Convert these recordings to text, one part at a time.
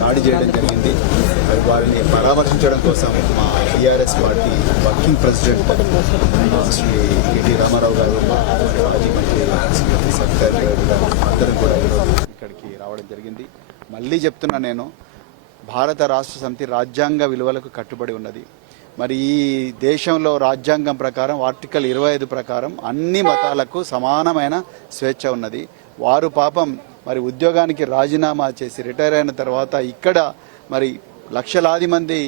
దాడి చేయడం జరిగింది. వారిని పరామర్శించడం కోసం మా TRS party working president Shri KT Ramarao గారు, మాజీ మంత్రి శ్రీమతి సత్యారెడ్డి గారు అందరం కూడా ఇక్కడికి రావడం జరిగింది. మళ్ళీ చెప్తున్నా, నేను భారత రాష్ట్ర సమితి రాజ్యాంగ విలువలకు కట్టుబడి ఉన్నది. మరి ఈ దేశంలో రాజ్యాంగం ప్రకారం ఆర్టికల్ 25 ప్రకారం అన్ని మతాలకు సమానమైన స్వేచ్ఛ ఉన్నది. వారు పాపం మరి ఉద్యోగానికి రాజీనామా చేసి రిటైర్ అయిన తర్వాత ఇక్కడ మరి లక్షలాది మంది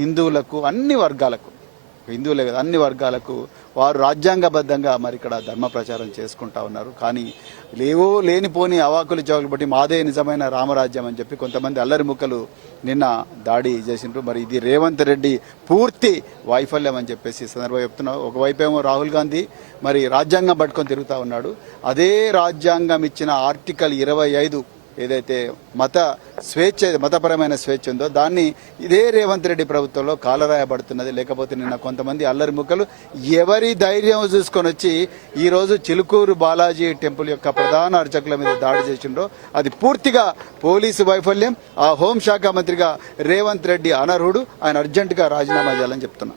హిందువులకు, అన్ని వర్గాలకు, హిందువులే కదా అన్ని వర్గాలకు వారు రాజ్యాంగబద్ధంగా మరి ఇక్కడ ధర్మ ప్రచారం చేసుకుంటా ఉన్నారు. కానీ లేనిపోని అవాకులు చవాకులు బట్టి మాదే నిజమైన రామరాజ్యం అని చెప్పి కొంతమంది అల్లరి ముక్కలు నిన్న దాడి చేసిండ్రు. మరి ఇది రేవంత్ రెడ్డి పూర్తి వైఫల్యం అని చెప్పేసి సందర్భంగా చెప్తున్నావు. ఒకవైపేమో రాహుల్ గాంధీ మరి రాజ్యాంగం పట్టుకొని తిరుగుతూ ఉన్నాడు. అదే రాజ్యాంగం ఇచ్చిన ఆర్టికల్ 25 ఏదైతే మతపరమైన స్వేచ్ఛ ఉందో దాన్ని ఇదే రేవంత్ రెడ్డి ప్రభుత్వంలో కాలరాయబడుతున్నది. లేకపోతే నిన్న కొంతమంది అల్లరి ముక్కలు ఎవరి ధైర్యం చూసుకొని వచ్చి ఈరోజు చిలుకూరు బాలాజీ టెంపుల్ యొక్క ప్రధాన అర్చకుల మీద దాడి చేసిండ్రో అది పూర్తిగా పోలీసు వైఫల్యం. ఆ హోంశాఖ మంత్రిగా రేవంత్ రెడ్డి అనర్హుడు. ఆయన అర్జెంటుగా రాజీనామా చేయాలని చెప్తున్నా.